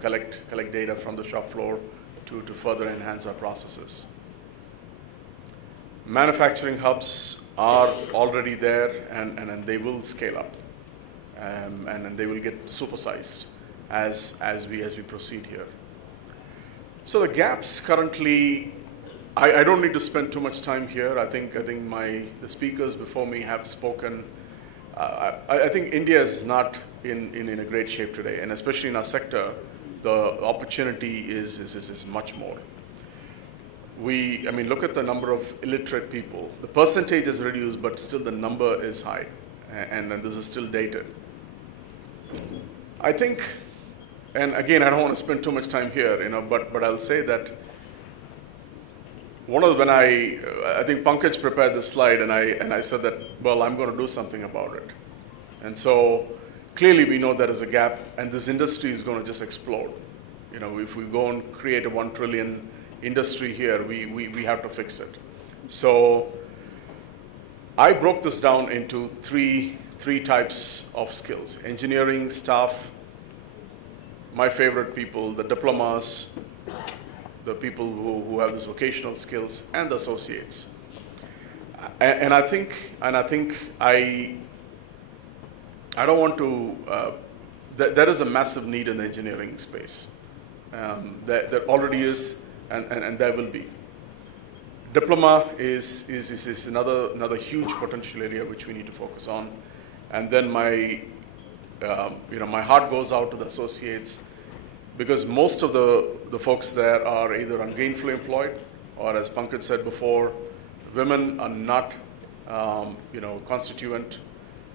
collect data from the shop floor to further enhance our processes. Manufacturing hubs are already there, and they will scale up, and they will get supersized as we proceed here. So the gaps currently, I don't need to spend too much time here. I think the speakers before me have spoken. I think India is not in a great shape today, and especially in our sector, the opportunity is much more. I mean, look at the number of illiterate people. The percentage is reduced, but still the number is high, and this is still dated. I think, and again, I don't want to spend too much time here, but I'll say that when I think Pankaj prepared this slide, and I said that, well, I'm going to do something about it. And so clearly we know there is a gap, and this industry is going to just explode. If we go and create a 1 trillion industry here, we have to fix it. So I broke this down into three types of skills: engineering, staff, my favorite people, the diplomas, the people who have these vocational skills, and the associates. And I think I don't want to, there is a massive need in the engineering space. There already is, and there will be. Diploma is another huge potential area which we need to focus on. And then my heart goes out to the associates, because most of the folks there are either ungainfully employed, or as Pankaj said before, women are not constituent,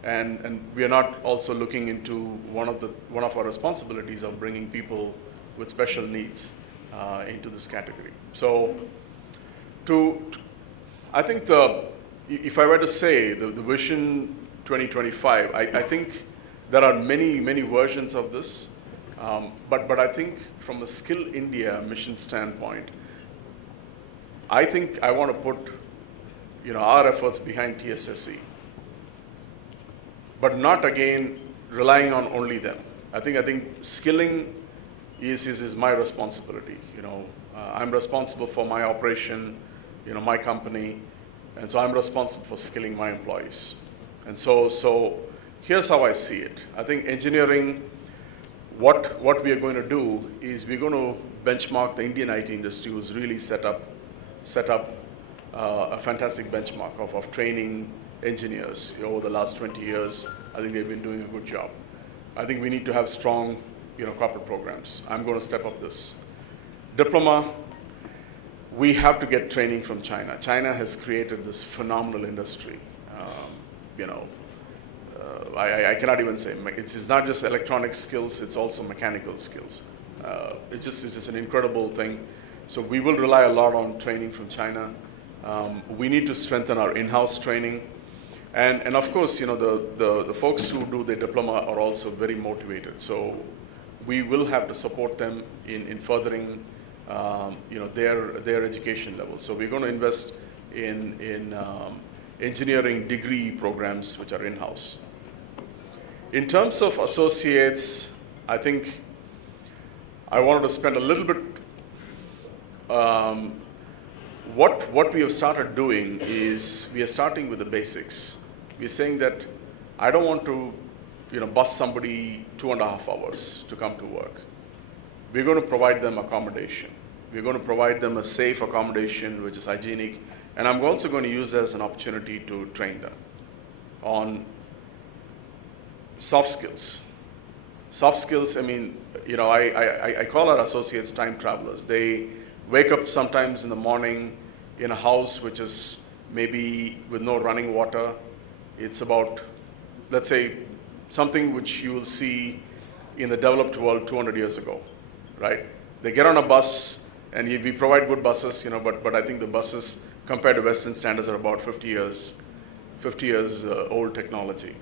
and we are not also looking into one of our responsibilities of bringing people with special needs into this category. So I think if I were to say the Vision 2025, I think there are many versions of this. But I think from a Skill India mission standpoint, I think I want to put our efforts behind TSSE, but not again relying on only them. I think skilling is my responsibility. I'm responsible for my operation, my company, and so I'm responsible for skilling my employees. And so here's how I see it. I think engineering, what we are going to do is we're going to benchmark the Indian IT industry, who's really set up a fantastic benchmark of training engineers over the last 20 years. I think they've been doing a good job. I think we need to have strong corporate programs. I'm going to step up this. Diploma, we have to get training from China. China has created this phenomenal industry. I cannot even say, it's not just electronic skills, it's also mechanical skills. It's just an incredible thing. So we will rely a lot on training from China. We need to strengthen our in-house training. And of course, the folks who do the diploma are also very motivated. So we will have to support them in furthering their education level. So we're going to invest in engineering degree programs which are in-house. In terms of associates, I think I wanted to spend a little bit. What we have started doing is we are starting with the basics. We are saying that I don't want to bus somebody 2.5 hours to come to work. We're going to provide them accommodation. We're going to provide them a safe accommodation which is hygienic, and I'm also going to use that as an opportunity to train them on soft skills. Soft skills, I mean, I call our associates time travelers. They wake up sometimes in the morning in a house which is maybe with no running water. It's about, let's say, something which you will see in the developed world 200 years ago, right? They get on a bus, and we provide good buses, but I think the buses compared to Western standards are about 50 years old technology.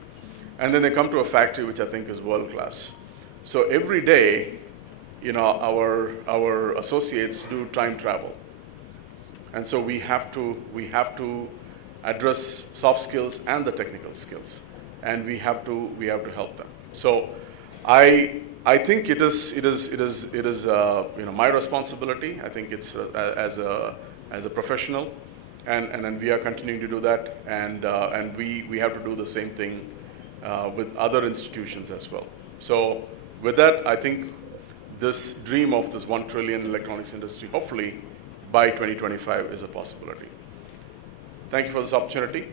And then they come to a factory which I think is world class. So every day, our associates do time travel. And so we have to address soft skills and the technical skills, and we have to help them. So I I think it is my responsibility. I think it's as a professional, and we are continuing to do that, and we have to do the same thing with other institutions as well. So with that, I think this dream of this 1 trillion electronics industry, hopefully by 2025, is a possibility. Thank you for this opportunity.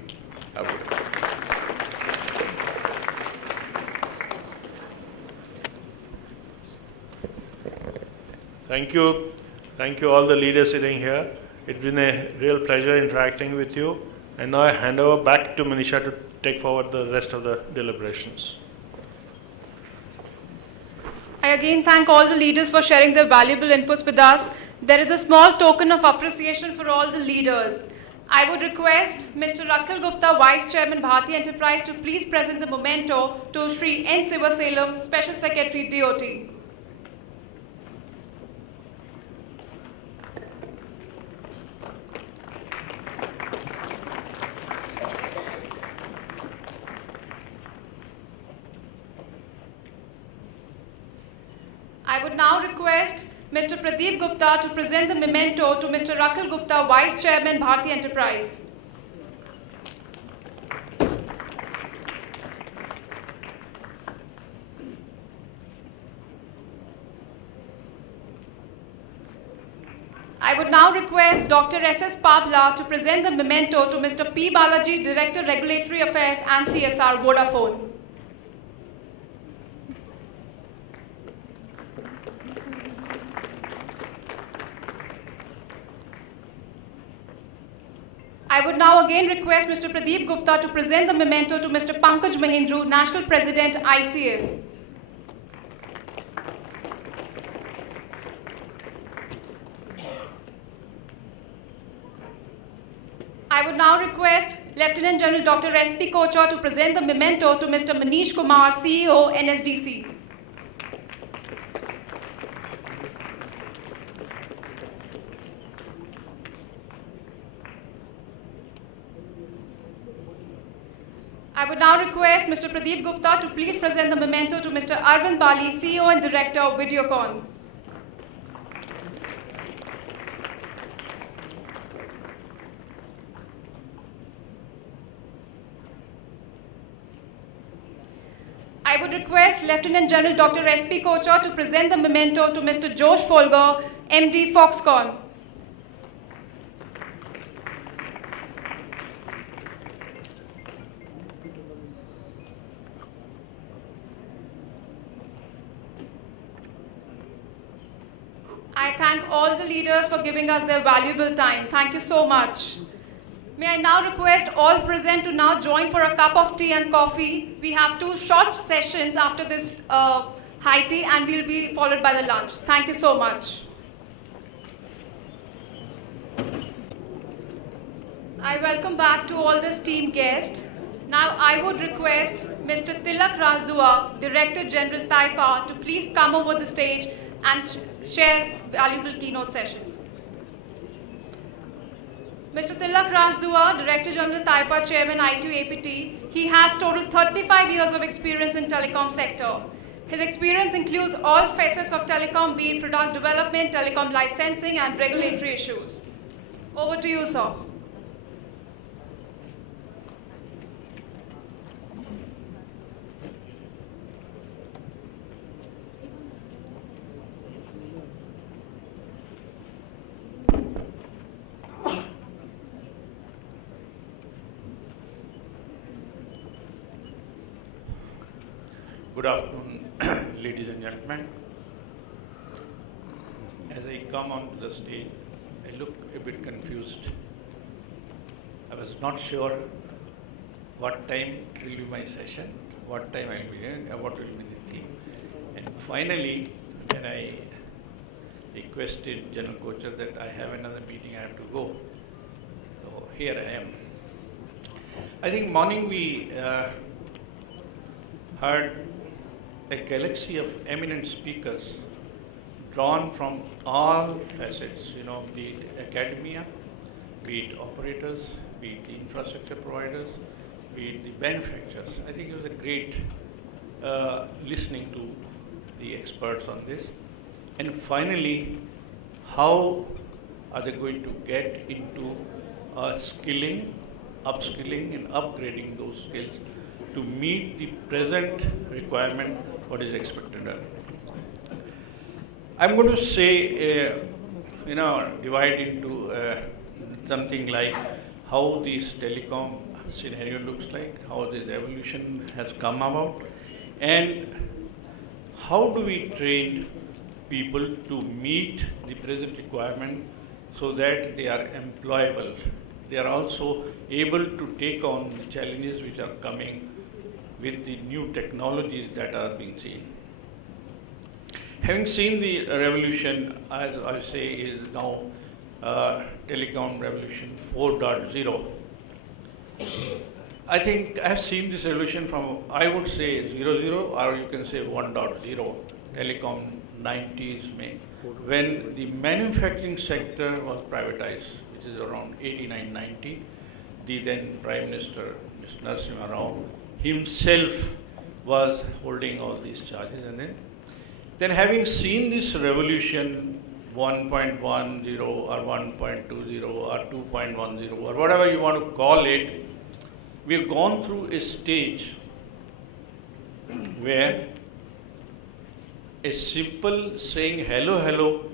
Have a good day. Thank you. Thank you all the leaders sitting here. It's been a real pleasure interacting with you. And now I hand over back to Manisha to take forward the rest of the deliberations. I again thank all the leaders for sharing their valuable inputs with us. There is a small token of appreciation for all the leaders. I would request Mr. Akhil Gupta, Vice Chairman, Bharti Enterprise, to please present the memento to Sri N. Sivaselam, Special Secretary, DOT. I would now request Mr. Pradeep Gupta to present the memento to Mr. Akhil Gupta, Vice Chairman, Bharti Enterprise. I would now request Dr. S.S. Pabla to present the memento to Mr. P. Balaji, Director, Regulatory Affairs and CSR, Vodafone. I would now again request Mr. Pradeep Gupta to present the memento to Mr. Pankaj Mahindru, National President, ICA. I would now request Lieutenant General Dr. S.P. Kochar to present the memento to Mr. Manish Kumar, CEO, NSDC. I would now request Mr. Pradeep Gupta to please present the memento to Mr. Arvind Bali, CEO and Director of Videocon. I would request Lieutenant General Dr. S.P. Kochar to present the memento to Mr. Josh Folger, MD, Foxconn. I thank all the leaders for giving us their valuable time. Thank you so much. May I now request all present to now join for a cup of tea and coffee. We have 2 short sessions after this high tea, and we'll be followed by the lunch. Thank you so much. I welcome back to all the esteemed guests. Now I would request Mr. Tilak Rajdua, Director General Taipa, to please come over the stage and share valuable keynote sessions. Mr. Tilak Rajdua, Director General Taipa, Chairman ITU-APT, he has total 35 years of experience in telecom sector. His experience includes all facets of telecom, be it product development, telecom licensing, and regulatory issues. Over to you, sir. Good afternoon, ladies and gentlemen. As I come onto the stage, I look a bit confused. I was not sure what time will be my session, what time I will be here, what will be the theme. And finally, when I requested General Kochar that I have another meeting, I have to go. So here I am. I think morning we heard a galaxy of eminent speakers drawn from all facets, be it academia, be it operators, be it the infrastructure providers, be it the manufacturers. I think it was a great listening to the experts on this. And finally, how are they going to get into skilling, upskilling and upgrading those skills to meet the present requirement, what is expected of. I'm going to say, divide into something like how this telecom scenario looks like, how this evolution has come about, and how do we train people to meet the present requirement so that they are employable. They are also able to take on the challenges which are coming with the new technologies that are being seen. Having seen the revolution, as I say, is now telecom revolution 4.0. I think I have seen this revolution from, I would say 0.0, or you can say 1.0, telecom 90s May, when the manufacturing sector was privatized, which is around 89-90. The then Prime Minister, Mr. Narasimha Rao, himself was holding all these charges. And then having seen this revolution 1.10 or 1.20 or 2.10 or whatever you want to call it, we've gone through a stage where a simple saying hello, hello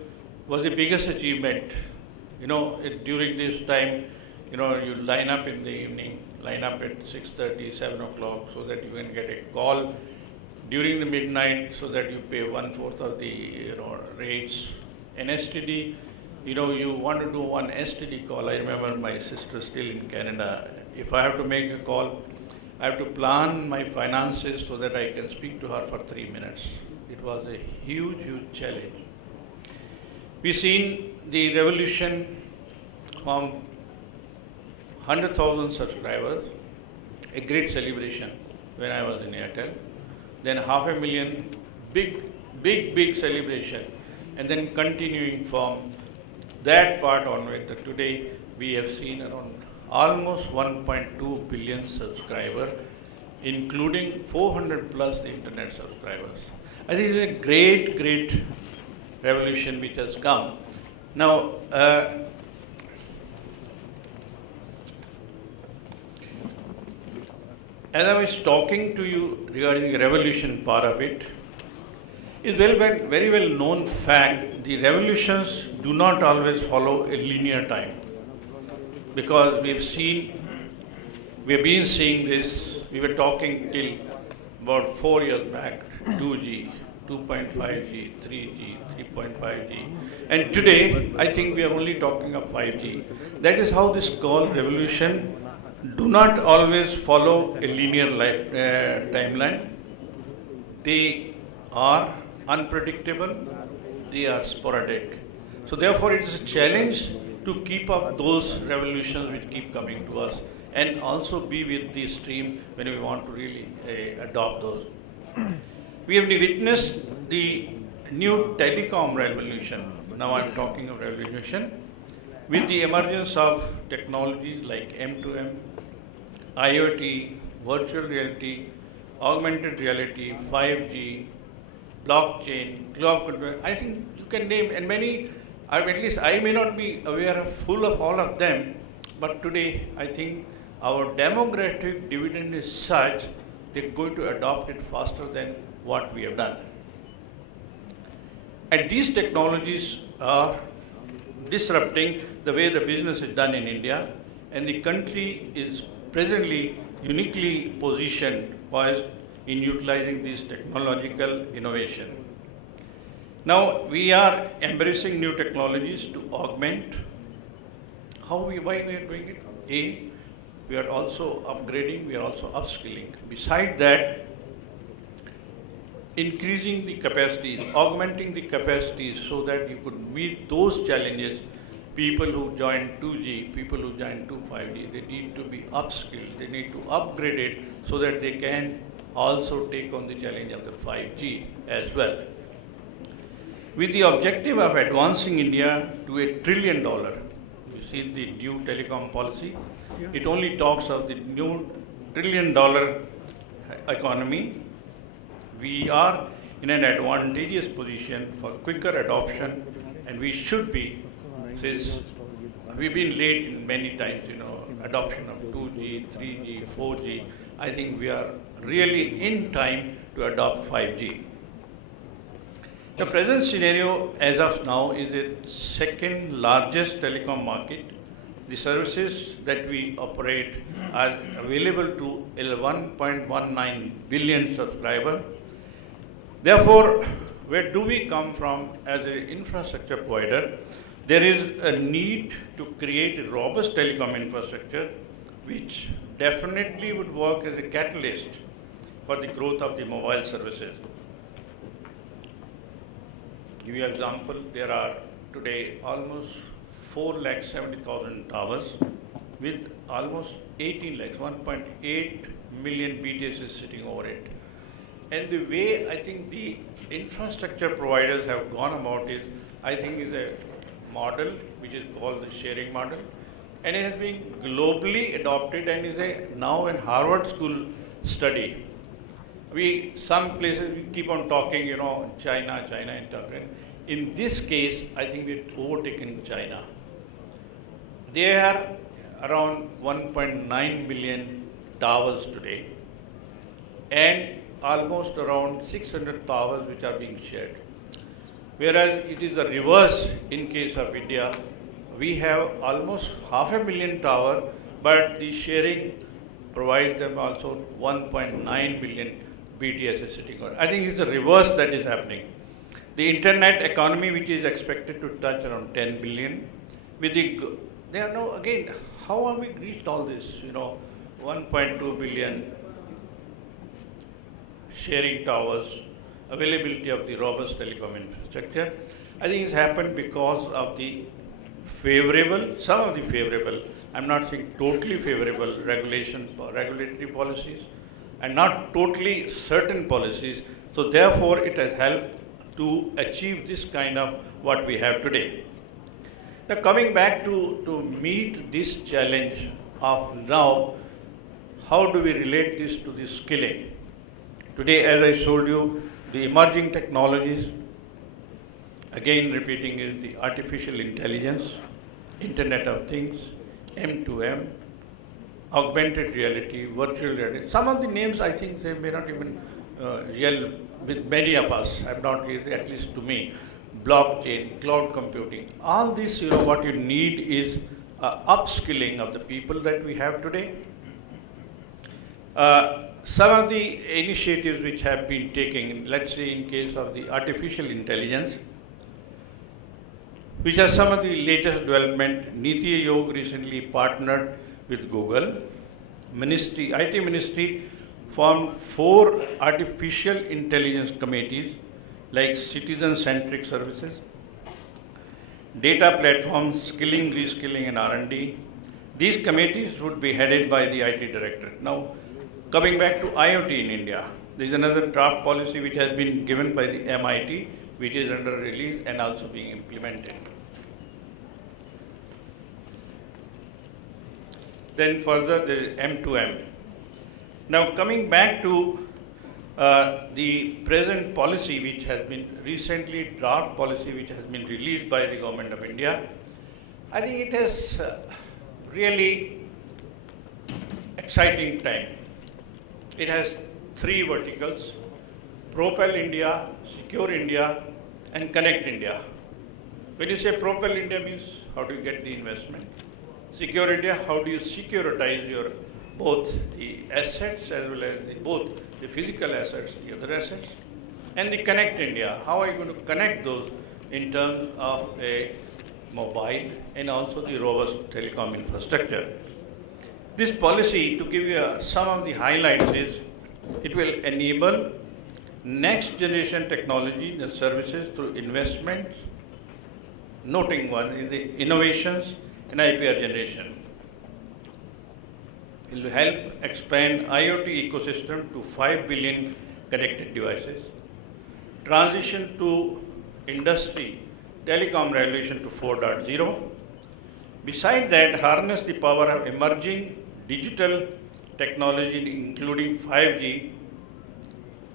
was the biggest achievement. During this time, you line up in the evening, line up at 6:30, 7 o'clock so that you can get a call during the midnight so that you pay 1/4 of the rates. An STD, you want to do one STD call. I remember my sister still in Canada. If I have to make a call, I have to plan my finances so that I can speak to her for 3 minutes. It was a huge, huge challenge. We've seen the revolution from 100,000 subscribers, a great celebration when I was in Airtel. Then 500,000, big celebration. And then continuing from that part onward, today we have seen around almost 1.2 billion subscribers, including 400 plus the internet subscribers. I think it's a great revolution which has come. Now, as I was talking to you regarding the revolution part of it, it's very well known fact, the revolutions do not always follow a linear time. Because we have been seeing this, we were talking till about 4 years back, 2G, 2.5G, 3G, 3.5G. And today, I think we are only talking of 5G. That is how this called revolution do not always follow a linear timeline. They are unpredictable, they are sporadic. So therefore it is a challenge to keep up those revolutions which keep coming to us and also be with the stream when we want to really adopt those. We have witnessed the new telecom revolution. Now I'm talking of revolution with the emergence of technologies like M2M, IoT, virtual reality, augmented reality, 5G, blockchain, cloud computing. I think you can name, and many, at least I may not be aware of full of all of them, but today I think our demographic dividend is such they're going to adopt it faster than what we have done. And these technologies are disrupting the way the business is done in India, and the country is presently uniquely positioned, poised in utilizing this technological innovation. Now we are embracing new technologies to augment. Why we are doing it? We are also upgrading, we are also upskilling. Besides that, increasing the capacities, augmenting the capacities so that you could meet those challenges. People who join 2G, people who join 5G, they need to be upskilled, they need to upgrade it so that they can also take on the challenge of the 5G as well. With the objective of advancing India to $1 trillion, you see the new telecom policy, it only talks of the new $1 trillion economy. We are in an advantageous position for quicker adoption, and we should be, since we've been late in many times, adoption of 2G, 3G, 4G. I think we are really in time to adopt 5G. The present scenario as of now is the second largest telecom market. The services that we operate are available to 1.19 billion subscribers. Therefore, where do we come from as an infrastructure provider? There is a need to create a robust telecom infrastructure which definitely would work as a catalyst for the growth of the mobile services. Give you an example, there are today almost 4,70,000 towers with almost 18 lakhs, 1.8 million BTS sitting over it. And the way I think the infrastructure providers have gone about is, I think is a model which is called the sharing model, and it has been globally adopted and is now in Harvard School study. Some places we keep on talking, China and talking. In this case, I think we've overtaken China. They are around 1.9 million towers today, and almost around 600 towers which are being shared. Whereas it is the reverse in case of India. We have almost 500,000 towers, but the sharing provides them also 1.9 billion BTS sitting on. I think it's the reverse that is happening. The internet economy, which is expected to touch around 10 billion, again, how have we reached all this? 1.2 billion sharing towers, availability of the robust telecom infrastructure. I think it's happened because of the some of the favorable, I'm not saying totally favorable regulatory policies, and not totally certain policies. So therefore, it has helped to achieve this kind of what we have today. Now coming back to meet this challenge of now, how do we relate this to the skilling? Today, as I told you, the emerging technologies, again repeating, is the artificial intelligence, Internet of Things, M2M, augmented reality, virtual reality. Some of the names I think they may not even real with many of us, have not really, at least to me. Blockchain, cloud computing, all this, what you need is upskilling of the people that we have today. Some of the initiatives which have been taken, let's say in case of the artificial intelligence, which are some of the latest development. Niti Aayog recently partnered with Google. IT Ministry formed 4 artificial intelligence committees like citizen-centric services, data platforms, skilling, reskilling, and R&D. These committees would be headed by the IT director. Now, coming back to IoT in India, there is another draft policy which has been given by the MIT, which is under release and also being implemented. Then further, there is M2M. Now, coming back to the present policy, which has been recently draft policy, which has been released by the Government of India, I think it has really exciting time. It has 3 verticals: Propel India, Secure India, and Connect India. When you say Propel India means how do you get the investment? Secure India, how do you securitize your both the assets as well as both the physical assets, the other assets? And the Connect India, how are you going to connect those in terms of a mobile and also the robust telecom infrastructure? This policy, to give you some of the highlights, is it will enable next generation technology and services through investments. Noting one is the innovations and IPR generation. It will help expand IoT ecosystem to 5 billion connected devices. Transition to industry telecom regulation to 4.0. Besides that, harness the power of emerging digital technology, including 5G,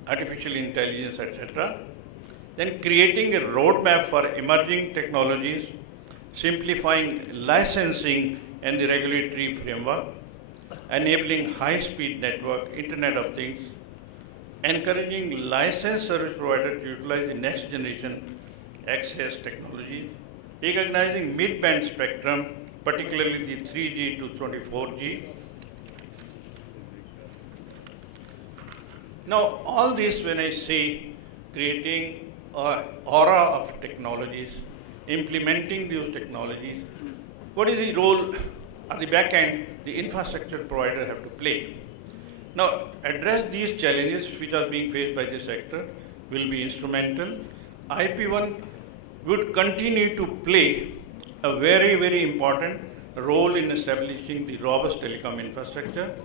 artificial intelligence, etc. Then creating a roadmap for emerging technologies, simplifying licensing and the regulatory framework, enabling high-speed network, Internet of Things, encouraging licensed service providers to utilize the next generation access technology, recognizing mid-band spectrum, particularly the 3G to 24G. Now, all this, when I say creating an aura of technologies, implementing those technologies, what is the role at the back end the infrastructure provider have to play? Now, address these challenges which are being faced by the sector will be instrumental. IP1 would continue to play a very, very important role in establishing the robust telecom infrastructure.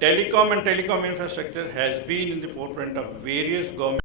Telecom and telecom infrastructure has been in the forefront of various government